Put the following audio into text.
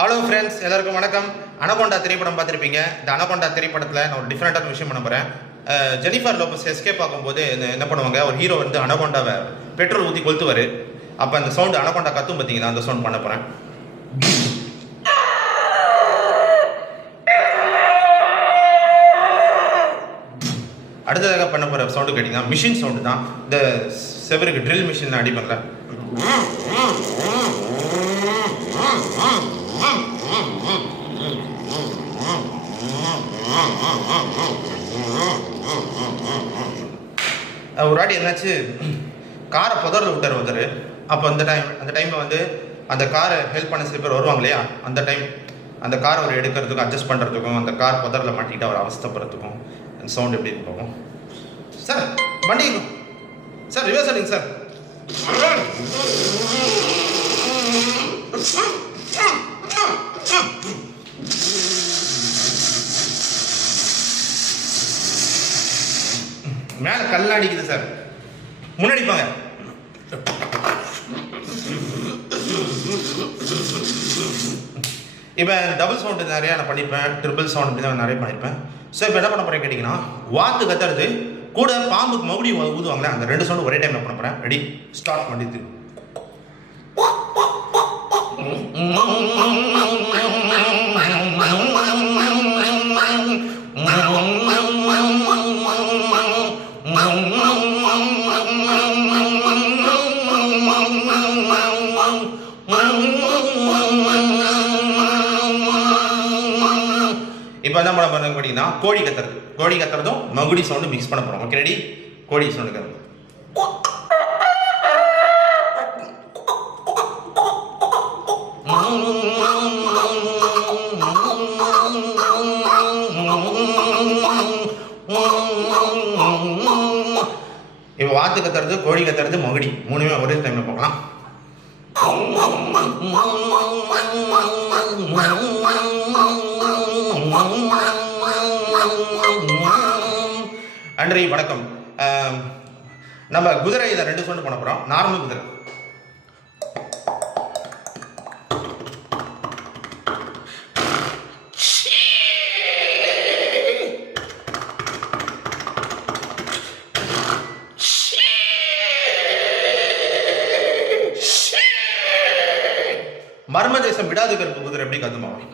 Hello friends, எல்லாருக்கும் வணக்கம். Anaconda திரைப்படம் பார்த்துருப்பீங்க. இந்த அனகோண்டா திரைப்படத்தில் நான் ஒரு டிஃப்ரெண்ட்டான விஷயம் பண்ண போகிறேன். ஜெனிஃபர் லோபஸ் எஸ்கேப் ஆகும்போது என்ன பண்ணுவாங்க, ஒரு ஹீரோ வந்து அனகோண்டாவை பெட்ரோல் ஊற்றி கொளுத்துவார். அப்போ அந்த சவுண்டு அனகோண்டா கத்தும் பார்த்தீங்கன்னா, அந்த சவுண்ட் பண்ண போகிறேன். அடுத்ததாக பண்ண போகிற சவுண்டு கேட்டிங்கன்னா மிஷின் சவுண்டு தான். இந்த செவருக்கு ட்ரில் மிஷின் அடிப்பாங்களா, ஒரு வாட்டி என்னாச்சு, காரை புதரில் விட்டார் ஒருத்தர். அப்போ அந்த டைமில் வந்து அந்த காரை ஹெல்ப் பண்ண சில பேர் வருவாங்க இல்லையா, அந்த டைம் அந்த காரை அவர் எடுக்கிறதுக்கும் அட்ஜஸ்ட் பண்ணுறதுக்கும் அந்த கார் புதரில் மாட்டிக்கிட்டு அவர் அவஸ்தப்படுறதுக்கும் அந்த சவுண்ட் எப்படி போகும். சார் வண்டி சார் ரிவர்ஸ் அடிங்க சார். மேலே கல்லாம் அடிக்குது சார், முன்னாடிப்பாங்க. இப்போ டபுள் சவுண்டு நிறையா நான் பண்ணியிருப்பேன், ட்ரிபிள் சவுண்ட் அப்படி தான் நிறைய பண்ணியிருப்பேன். ஸோ இப்போ என்ன பண்ண போகிறேன் கேட்டிங்கன்னா, வாத்து கத்துறது கூட பாம்புக்கு மறுபடி ஊதுவாங்களே, அந்த ரெண்டு சவுண்டு ஒரே டைமில் பண்ண போகிறேன். ரெடி, ஸ்டார்ட் பண்ணிட்டு இப்போ என்ன பண்ண போறோம் கேட்டிங்கன்னா, கோழி கத்துறதும் மகுடி சவுண்டு மிக்ஸ் பண்ண போகிறோம். ஓகே, ரெடி, கோழி சவுண்டு கத்துறது. இப்போ வாத்து கத்துறது, கோழி கத்துறது, மகுடி மூணுமே ஒரே டைமில் போகலாம். நன்றி, வணக்கம். நம்ம குதிரை இதை ரெண்டு சவுண்டு பண்ண போகிறோம். நார்மல் குதிரை, மர்ம தேசம் விடாது கருப்பு குதிரை எப்படி கத்துமாவும்.